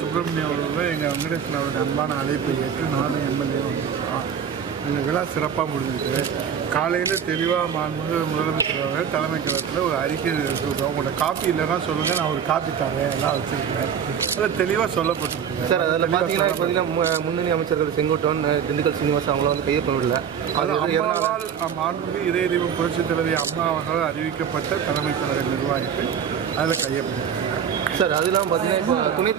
சுப்பிரமணியம் அவர்கள் எங்கள் வெங்கடேசன் அவருடைய அன்பான அழைப்பை ஏற்று நானும் எம்எல்ஏ இந்த விழா சிறப்பாக முடிஞ்சிது. காலையில் தெளிவாக மாண்புமிகு முதலமைச்சர் அவர்கள் தலைமை கழகத்தில் ஒரு அறிக்கை சொல்கிறோம். உங்களோட காப்பி இல்லைன்னா சொல்லுங்கள், நான் ஒரு காப்பி தரேன், எல்லாம் வச்சுருக்கேன். அதில் தெளிவாக சொல்லப்பட்டிருக்கு சார். அதில் பார்த்தீங்கன்னா முன்னணி அமைச்சர்கள் செங்கோட்டன், திண்டுக்கல் சீனிவாசன் அவங்கள வந்து கையெழுப்பவில்லை. அது மாண்புமிகு இதய தெய்வம் புரட்சித் தலைவி அம்மா அவர்களால் அறிவிக்கப்பட்ட தலைமை கழக நிர்வாகிகள் அதில் கையெழுப்பிட்டாங்க. சார் அதெல்லாம் பார்த்தீங்கன்னா இப்போ துணை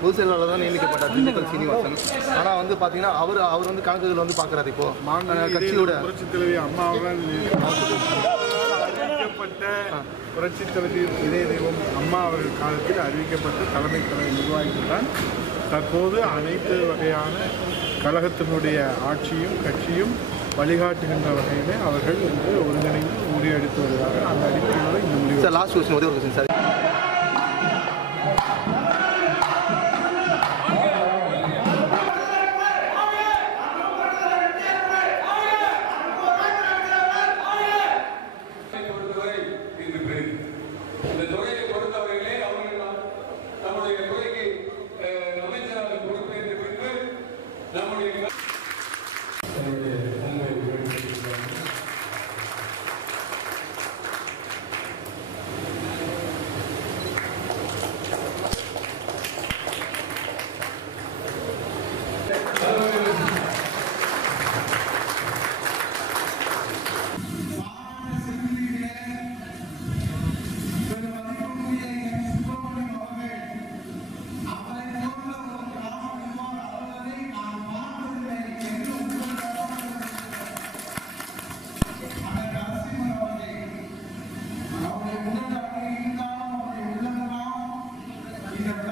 பொதுச் செயலாளர் தான் நியமிக்கப்பட்டார் திண்டுக்கல் சீனிவாசன். ஆனால் வந்து பார்த்தீங்கன்னா அவர் வந்து கணக்குகள் வந்து பார்க்குறாரு. இப்போது கட்சியோட புரட்சித் தலைவி அம்மா அவர்களால் அறிவிக்கப்பட்ட புரட்சித் தலைவி இதய தெய்வம் அம்மா அவர்கள் காலத்தில் அறிவிக்கப்பட்ட தலைமை கழக நிர்வாகிகள் தான் தற்போது அனைத்து வகையான கழகத்தினுடைய ஆட்சியும் கட்சியும் வழிகாட்டுகின்ற வகையிலே அவர்கள் வந்து ஒருங்கிணைந்து முறியடித்து வருகிறார்கள். அந்த அடிப்படையில் இந்த முடிவு. சார் லாஸ்ட் கொஸ்டின் ஒரே ஒரு கொஸ்டின் சார். இந்த தொகையை பொறுத்தவரையிலே அவர்கள் நம்முடைய துறைக்கு அமைச்சராக பொறுப்பேற்ற பின்பு நம்முடைய இந்த